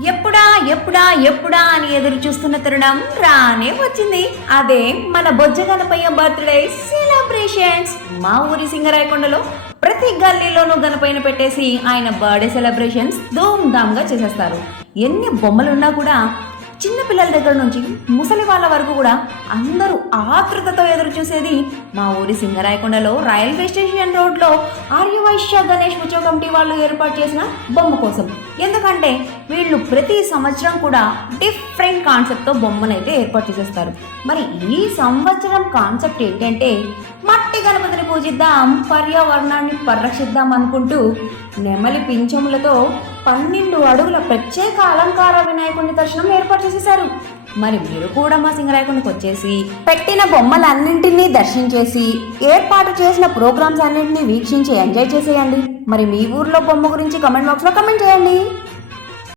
ఎప్పుడా ఎప్పుడా ఎప్పుడా అని ఎదురు చూస్తున్న తరుణం రానే వచ్చింది. అదే మన బొజ్జ గణపయ్య బర్త్డే సెలబ్రేషన్స్ మా ఊరి సింగరాయకొండలో ప్రతి గల్లీలోనూ గనపైన పెట్టేసి ఆయన బర్త్డే సెలబ్రేషన్స్ ధూమ్ ధామ్గా చేసేస్తారు. ఎన్ని బొమ్మలున్నా కూడా చిన్న పిల్లల దగ్గర నుంచి ముసలి వాళ్ళ వరకు కూడా అందరూ ఆతృతతో ఎదురు చూసేది మా ఊరి సింగరాయకొండలో రైల్వే స్టేషన్ రోడ్లో ఆర్యవైశ్య గణేష్ ఉత్సవ కమిటీ వాళ్ళు ఏర్పాటు చేసిన బొమ్మ కోసం. ఎందుకంటే వీళ్ళు ప్రతి సంవత్సరం కూడా డిఫరెంట్ కాన్సెప్ట్తో బొమ్మనైతే ఏర్పాటు చేసేస్తారు. మరి ఈ సంవత్సరం కాన్సెప్ట్ ఏంటంటే మట్టి గణపతిని పూజిద్దాం పర్యావరణాన్ని పరిరక్షిద్దాం అనుకుంటూ నెమలి పింఛములతో పన్నెండు అడుగుల ప్రత్యేక అలంకార వినాయకుడిని దర్శనం ఏర్పాటు చేసేశారు. మరి మీరు కూడా మా సింగరాయకుడికి వచ్చేసి పెట్టిన బొమ్మలన్నింటినీ దర్శించేసి ఏర్పాటు చేసిన ప్రోగ్రామ్స్ అన్నింటినీ వీక్షించి ఎంజాయ్ చేసేయండి. మరి మీ ఊర్లో బొమ్మ గురించి కమెంట్ బాక్స్లో కమెంట్ చేయండి.